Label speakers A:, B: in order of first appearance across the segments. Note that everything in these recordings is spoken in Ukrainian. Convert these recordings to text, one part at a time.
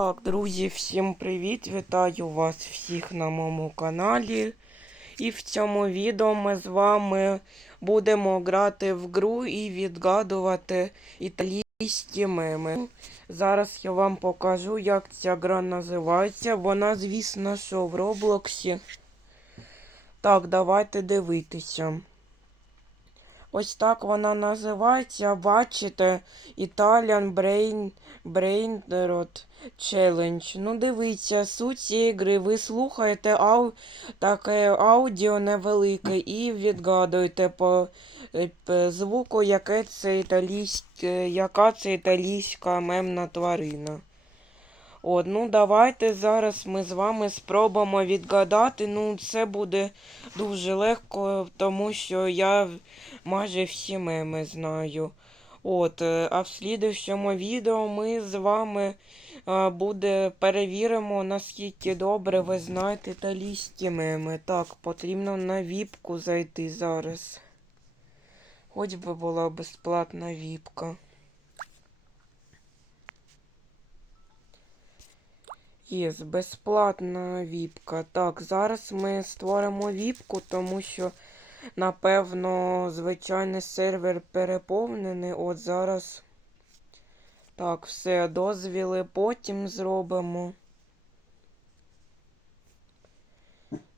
A: Так, друзі, всім привіт! Вітаю вас всіх на моєму каналі. І в цьому відео ми з вами будемо грати в гру і відгадувати італійські меми. Зараз я вам покажу, як ця гра називається. Вона, звісно, що в Роблоксі. Так, давайте дивитися. Ось так вона називається. Бачите, Italian Brain, Brain Rot Challenge. Ну, дивіться, суть цієї гри. Ви слухаєте ау... таке аудіо невелике і відгадуєте по е, п- звуку, яке це італійське, яка це італійська мемна тварина. От, ну давайте зараз ми з вами спробуємо відгадати. Ну, це буде дуже легко, тому що я майже всі меми знаю. От, е, а в слідущому відео ми з вами е, буде перевіримо, наскільки добре ви знаєте італійські меми. Так, потрібно на віпку зайти зараз. Хоч би була безплатна віпка. Є, безплатна віпка. Так, зараз ми створимо віпку, тому що, напевно, звичайний сервер переповнений. От зараз. Так, все, дозвіли потім зробимо.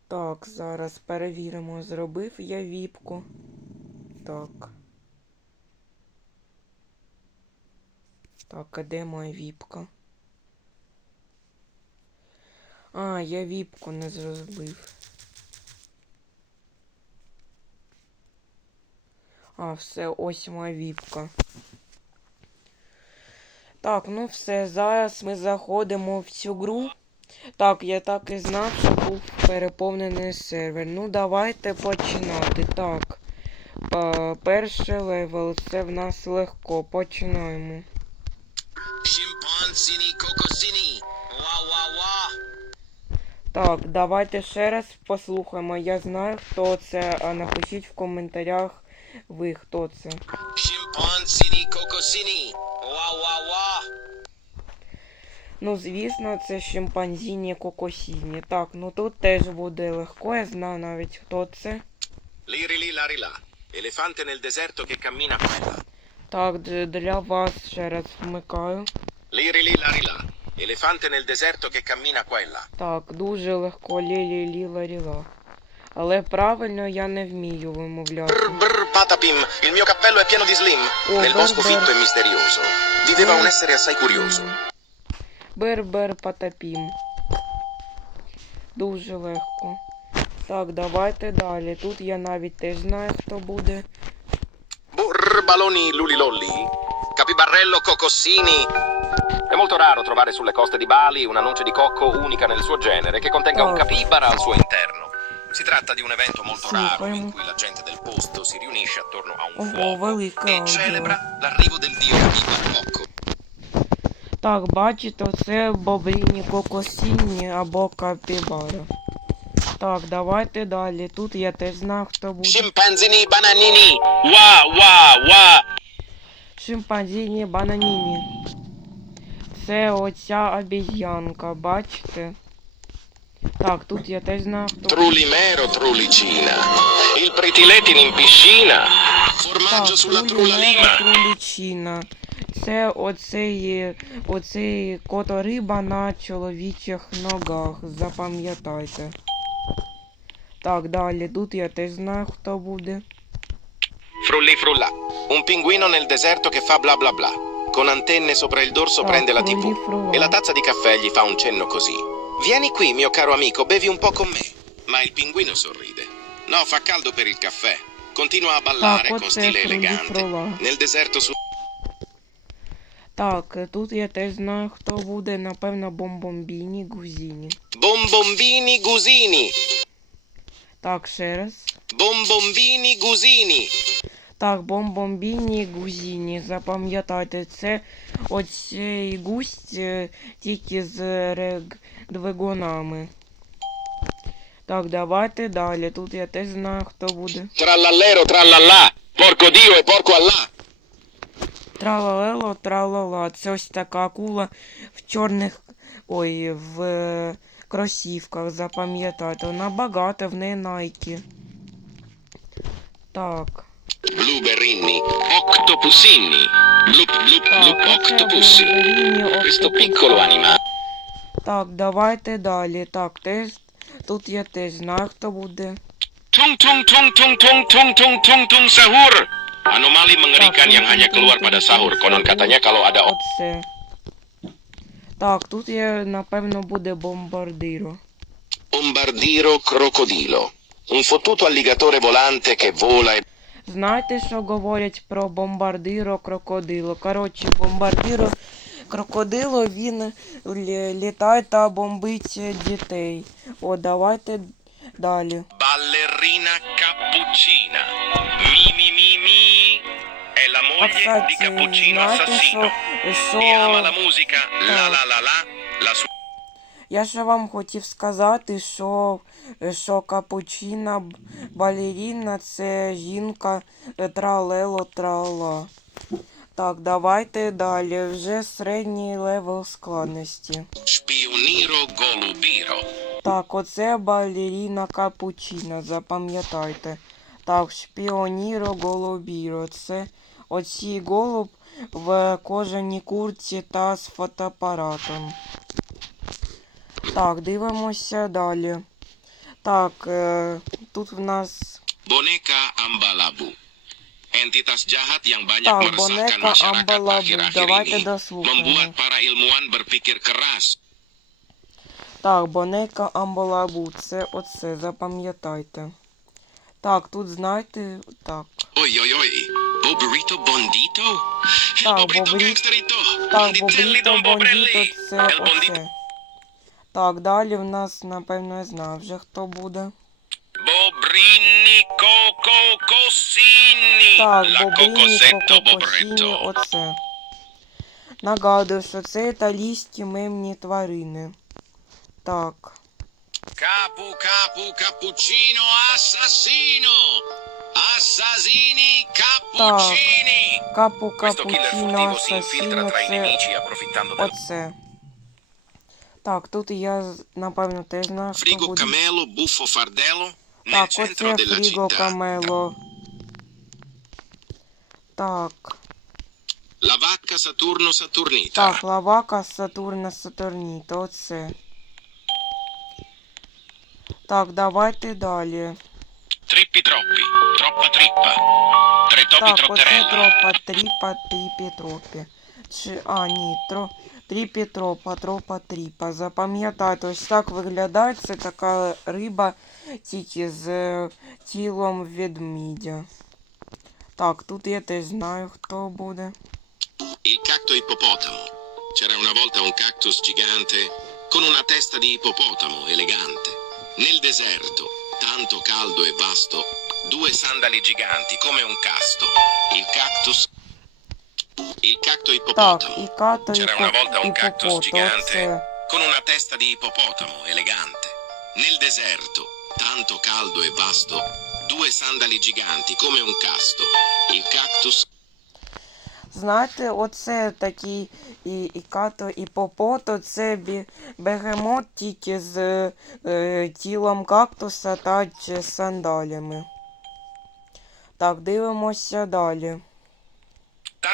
A: Так, зараз перевіримо, зробив я віпку. Так. Так, а де моя віпка? А, я віпку не зробив. А, все, ось моя віпка. Так, ну все, зараз ми заходимо в цю гру. Так, я так і знав, що був переповнений сервер. Ну, давайте починати. Так. Перший левел, це в нас легко. Починаємо.
B: Scimpanzini cocossini.
A: Так, давайте ще раз послухаємо. Я знаю, хто це. А напишіть в коментарях ви, хто це.
B: Wow wow wow.
A: Ну, звісно, це шимпанзіні кокосіні. Так, ну тут теж буде легко, я знаю навіть хто це.
B: Lari la. Elefante nel deserto che cammina quella.
A: Так, для вас ще раз вмикаю.
B: Liri li nel deserto che cammina.
A: Так, дуже легко лілі ліла ріла. Але правильно я не вмію вимовляти.
B: Brr brr patapim. Il mio cappello è pieno di slim.
A: Oh,
B: Nel bosco
A: brr, brr.
B: fitto e misterioso. Viveva un essere assai curioso.
A: Бер-бер потопім. Дуже легко. Так, давайте далі. Тут я навіть теж знаю, хто буде.
B: Brr baloni lulilolli. Capibarrello cocossini. È molto raro trovare sulle coste di Bali una noce di cocco unica nel suo genere che contenga un
A: Oh.
B: capibara al suo interno. Si tratta di un evento molto
A: Sì,
B: raro
A: poi-
B: in cui la gente del posto si riunisce attorno a un
A: Oh,
B: fuoco
A: велика
B: e
A: аудіо.
B: celebra l'arrivo del dio capibara cocco.
A: Так, бачите, це бобріні кокосінні або капібара. Так, давайте далі. Тут я теж знаю, хто буде.
B: Scimpanzini bananini. Wa wa wa.
A: Шимпанзіні бананіні. Це оця обіз'янка, бачите? Так, тут я теж знаю, хто.
B: Trullimero trulicina. Il pretiletin in piscina. Formaggio sulla trulalima.
A: трулічина. Це оцей, оцей коториба на чоловічих ногах. Запам'ятайте. Так, далі. Тут я теж знаю, хто буде.
B: Frulli frulla. Un pinguino nel deserto che fa bla bla bla. Con antenne sopra il dorso
A: Ah,
B: prende la
A: frulli
B: TV.
A: frulla.
B: E la tazza di caffè gli fa un cenno così. Vieni qui, mio caro amico, bevi un po' con me. Ma il pinguino sorride. No, fa caldo per il caffè. Continua a ballare
A: Ah,
B: con
A: cos'è
B: stile
A: frulli
B: elegante.
A: frulla?
B: Nel deserto su.
A: Так, тут я теж знаю, хто буде. Напевно, бомбомбіні гузіні.
B: Bombombini gusini.
A: Так, ще раз.
B: Bombombini gusini.
A: Так, бомбомбіні гузіні. Запам'ятайте, це оцей гусь е, тільки з рег... двигунами. Так, давайте далі. Тут я теж знаю, хто буде.
B: Trallallero trallallà. Porco Dio e porco Allah.
A: Тралалело, тралала. Це ось така акула в чорних ой, в е, кросівках, запам'ятайте. Набагато в неї найки. Так.
B: Blueberrini, octopusini, blup blup blup
A: Так, оце
B: octopusi.
A: блондині
B: Questo
A: октопуси.
B: piccolo animale.
A: Так, давайте далі. Так, теж, тут я теж знаю, хто буде.
B: Tung tung tung tung tung tung tung tung tung sahur. Anomali mengerikan
A: Так,
B: yang hanya
A: tung,
B: keluar
A: tung,
B: pada
A: tung,
B: sahur.
A: tung,
B: Konon
A: sahur.
B: katanya kalau ada
A: Оце. Так, тут я, напевно, буде бомбардиро.
B: bombardiro crocodilo. Un fottuto alligatore volante che vola e
A: Знаєте, що говорять про бомбардиро крокодило? Коротше, бомбардиро крокодило він літає та бомбить дітей. О, давайте далі.
B: mi mi mi. È la moglie di Cappuccino Assassino. E ama la musica. La la la la. La
A: я ще вам хотів сказати, що, що капучина балеріна це жінка е, тралело трала. Так, давайте далі. Вже середній левел складності.
B: spioniro golubiro.
A: Так, оце балеріна капучино, запам'ятайте. Так, шпіоніро голубіро. Це оці голуб в кожаній курці та з фотоапаратом. Так, дивимося далі. Так, е, тут в нас.
B: Boneka Ambalabu. Entitas jahat yang banyak
A: Так,
B: meresahkan
A: бонека
B: masyarakat
A: Амбалабу.
B: akhir-akhir
A: Давайте
B: ini.
A: дослухаємо.
B: Membuat para ilmuwan berpikir keras.
A: Так, бонека Амбалабу. Це оце, запам'ятайте. Так, тут знаєте. Так.
B: Oi oi oi. Bobrito Bondito? Il
A: Так,
B: Bobrito
A: Бобрі-
B: Gangsterito.
A: Так,
B: Bonditelli
A: бобріто
B: Don Bobrelli.
A: бандіто це
B: El Bondito.
A: оце. Так, далі в нас, напевно, я знаю вже хто буде.
B: Coco Cossini.
A: Так,
B: Cocosetto
A: кокосіні, оце. Нагадую, що це італійські мемні тварини. Так.
B: Capu capu cappuccino assassino. Assassini cappuccini.
A: Капу
B: Questo killer
A: капучино
B: furtivo si infiltra
A: асасіно
B: tra i
A: це
B: nemici approfittando del
A: оце. Так, тут я, напевно, теж знаю, що
B: Фріго
A: буде.
B: Камело, Буфо Фардело,
A: Так, оце Фріго Камело. Так.
B: Лавака Сатурно Сатурніта.
A: Так, лавака Сатурна Сатурніта, оце. Так, давайте далі.
B: Триппі троппі, тропа тріппа. Три топі
A: Так, оце тропа тріпа, тріпі тропі. Чи, а, ні, тро... тріпі, тропа, тропа, тріпа. Запам'ятайте, ось так виглядає. Це така риба тільки з е, тілом ведмідя. Так, тут я теж знаю, хто буде.
B: Il cacto ippopotamo. C'era una volta un cactus gigante con una testa di ippopotamo elegante. Nel deserto, tanto caldo e vasto, due sandali giganti come un casto. Il cactus. Cacto ippopotamo. C'era una volta un cactus gigante con una testa di ippopotamo elegante. Nel deserto, tanto caldo e vasto, due sandali giganti come un casto. Il cactus.
A: Знаєте, оце такий і, і като, і попото, це бегемот тільки з е, тілом кактуса та сандалями. Так, дивимося далі.
B: Ta.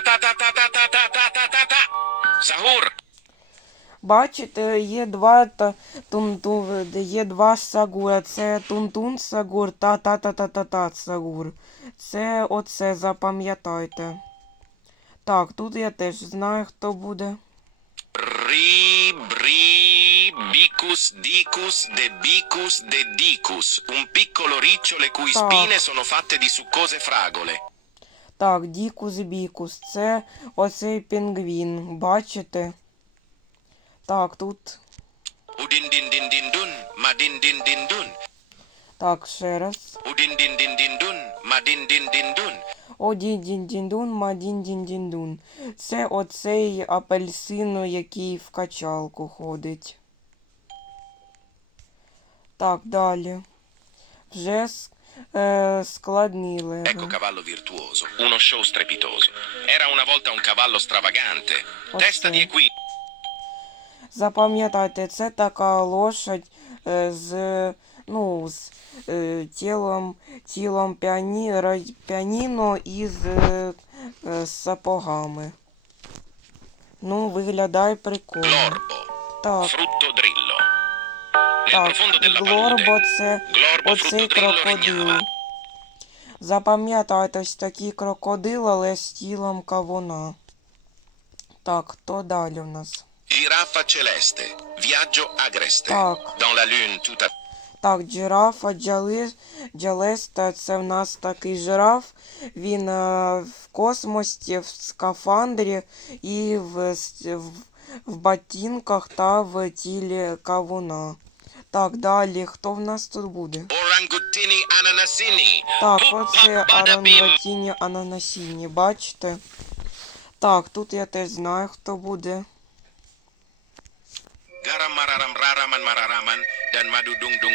B: Sahur.
A: Бачите, є два та тун, є два сагура. Це тун-тун сагур та та та та та та сагур. Це оце запам'ятайте. Так, тут я теж знаю, хто буде.
B: Ri, bri, bicus, dicus, de bicus, de dicus. Un piccolo riccio cui
A: Ah.
B: spine sono fatte di succose fragole.
A: Так, Дікус Бікус, це оцей пінгвін, бачите? Так, тут. Так, ще раз. Один дін дін дун, мадін дін дін дун. Це оцей апельсин, який в качалку ходить. Так, далі. Вже с- е, складний
B: Ecco cavallo virtuoso, uno show strepitoso. Era una volta un cavallo stravagante.
A: Ok.
B: Testa di equi.
A: Запам'ятайте, це така лошадь е, з, ну, з е, тілом, тілом піані, ра- піаніно і з е, е, сапогами. Ну, виглядає прикольно. Так, так, Глорбо це оцей крокодил. Запам'ятайте, ось такий крокодил, але з тілом кавуна. Так, хто далі в нас?
B: Giraffa celeste, viaggio agreste.
A: Так.
B: Dans la lune tout à
A: Так, джирафа, джалеста, це в нас такий жираф. Він е, в космосі, в скафандрі і в, в, в ботинках та в тілі кавуна. Так, далі, хто в нас тут буде?
B: Orangutini ananasini.
A: Так, оце
B: бада-бім.
A: ананасіні, бачите? Так, тут я теж знаю, хто буде.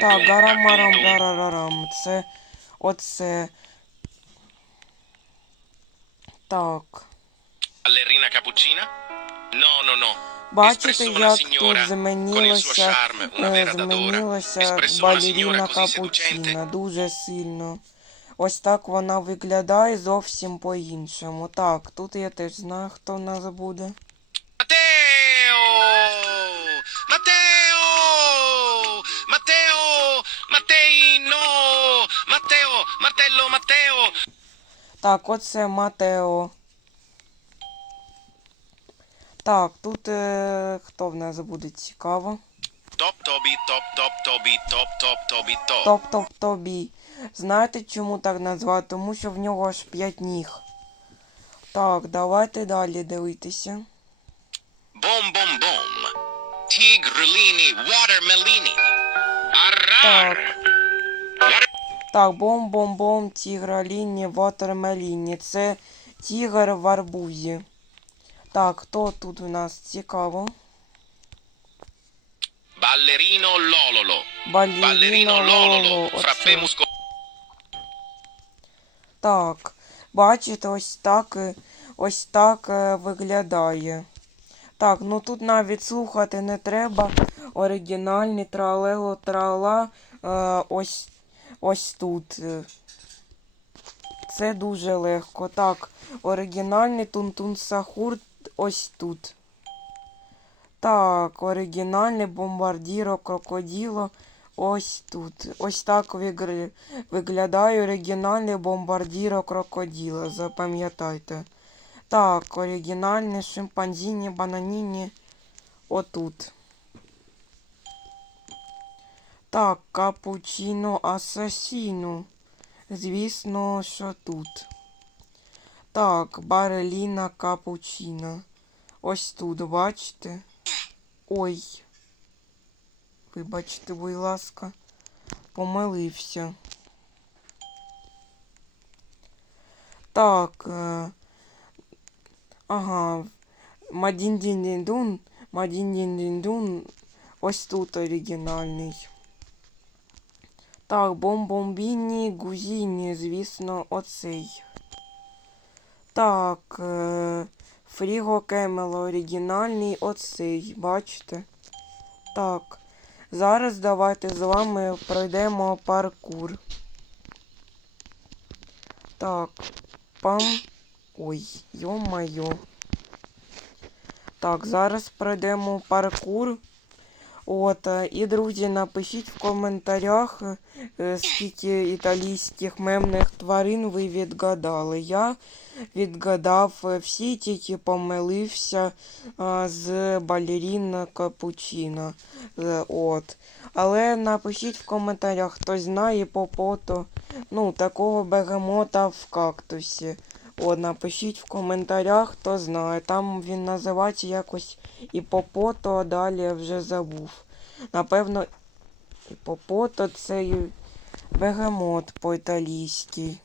A: Так,
B: dung
A: гарам
B: dak
A: марам
B: dung dung.
A: Це оце. Так.
B: Ballerina cappuccina? No, no, no.
A: Бачите, як тут змінилося, е, змінилася балеріна капучина дуже сильно. Ось так вона виглядає зовсім по-іншому. Так, тут я теж знаю, хто в нас буде.
B: Matteo! Matteo! Matteo! Matteino! Matteo! Martello Matteo!
A: Так, оце Матео. Так, тут е, хто в нас буде цікаво.
B: Top Toby, top top Toby, top top Toby, top.
A: Тобто тобі. Знаєте, чому так назвати? Тому що в нього аж п'ять ніг. Так, давайте далі дивитися.
B: Tigrellini, watermelini. Arrar!
A: Так. Так, бом-бом-бом, тіграліні, ватермеліні. Це тігр в арбузі. Так, хто тут у нас цікаво? Балеріно
B: Ballerino
A: Лоло.
B: Lololo. Frappè
A: Оце.
B: musco.
A: Так, бачите, ось так, ось так е, виглядає. Так, ну тут навіть слухати не треба. Оригінальний тралело трала е, ось, ось тут. Це дуже легко. Так, оригінальний тунтун сахур ось тут. Так, оригінальний бомбардіро крокоділо ось тут. Ось так виглядає оригінальний бомбардіро крокоділа. Запам'ятайте. Так, оригінальний шимпанзіні бананіні отут. Так, капучино асасіно. Звісно, що тут. Так, бареліна капучино. Ось тут, бачите? Ой. Вибачте, будь ласка. Помилився. Так. Е... Ага. Мадіндіндіндун. Мадіндіндіндун. Ось тут оригінальний. Так, бомбомбіні, гузіні, звісно, оцей. Так. Е... Фріго Кемело оригінальний оцей. Бачите? Так. Зараз давайте з вами пройдемо паркур. Так. Пам. Ой, йо-майо. Так, зараз пройдемо паркур. От, е, і, друзі, напишіть в коментарях, е, скільки італійських мемних тварин ви відгадали. Я відгадав е, всі, тільки помилився з балеріна Капучино. Е, От. Але напишіть в коментарях, хто знає попото, ну, такого бегемота в кактусі. От, напишіть в коментарях, хто знає. Там він називається якось іпопото, а далі я вже забув. Напевно, іпопото це і бегемот по-італійськи.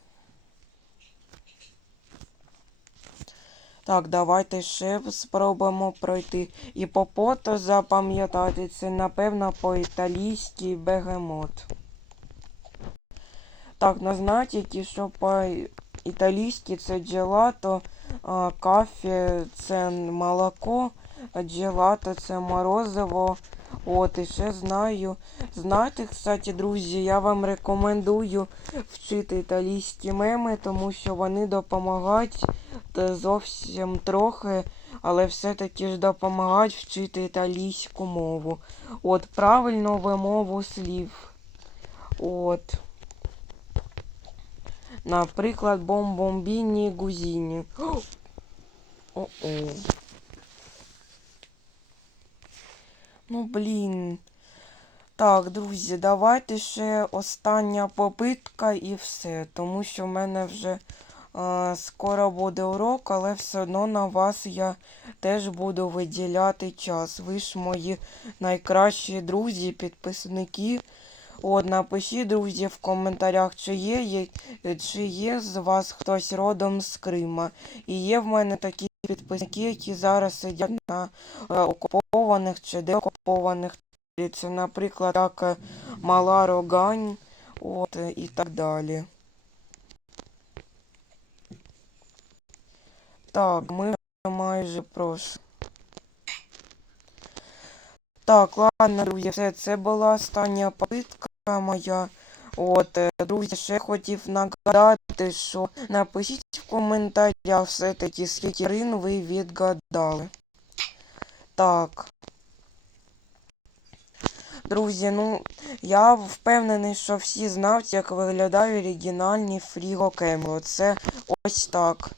A: Так, давайте ще спробуємо пройти. Іпопото запам'ятати, це, напевно, по-італійськи бегемот. Так, знаєте, ті, що по-італійськи це джелато, кафе це молоко, джелато, це морозиво. От, і ще знаю. Знаєте, кстати, друзі, я вам рекомендую вчити італійські меми, тому що вони допомагають зовсім трохи, але все-таки ж допомагають вчити італійську мову. От, правильну вимову слів. От. Наприклад, бомбомбіні гузіні. О-о. Ну, блін. Так, друзі, давайте ще остання попитка і все. Тому що в мене вже е, скоро буде урок, але все одно на вас я теж буду виділяти час. Ви ж мої найкращі друзі, підписники. От, напишіть, друзі, в коментарях, чи є, чи є з вас хтось родом з Крима. І є в мене такі підписники, які зараз сидять на е, окупованих чи деокупованих це, наприклад, так е, Мала Рогань, от, е, і так далі. Так, ми майже прошу. Так, ладно, друзі, все, це була остання попитка моя. От, е, друзі, ще хотів нагадати, що напишіть в коментарях все-таки, скільки рин ви відгадали. Так. Друзі, ну я впевнений, що всі знають, як виглядає оригінальні Фріго Кемло. Це ось так.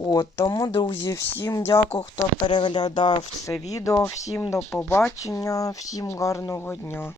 A: От, тому, друзі, всім дякую, хто переглядав це відео. Всім до побачення, всім гарного дня.